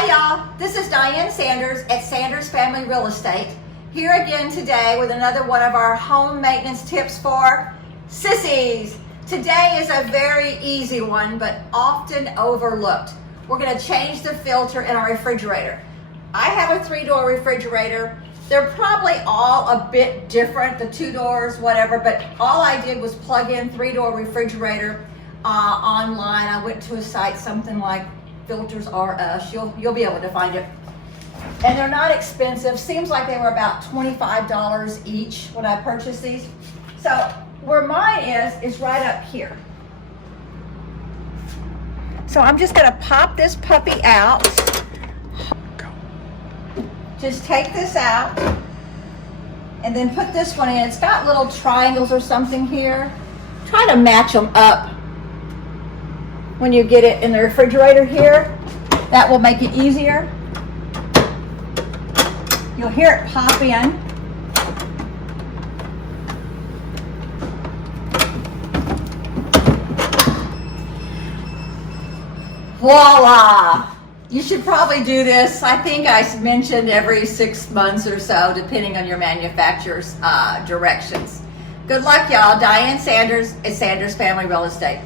Hi y'all, this is Diane Sanders at Sanders Family Real Estate, here again today with another one of our home maintenance tips for sissies. Today is a very easy one, but often overlooked. We're going to change the filter in our refrigerator. I have a 3-door refrigerator. They're probably all a bit different, the 2 doors, whatever, but all I did was plug in 3-door refrigerator online. I went to a site, something like Filters R Us. You'll be able to find it. And they're not expensive. Seems like they were about $25 each when I purchased these. So where mine is right up here. So I'm just gonna pop this puppy out. Just take this out and then put this one in. It's got little triangles or something here. Try to match them up when you get it in the refrigerator here. That will make it easier. You'll hear it pop in. Voila! You should probably do this. I think I mentioned every 6 months or so, depending on your manufacturer's directions. Good luck, y'all. Diane Sanders at Sanders Family Real Estate.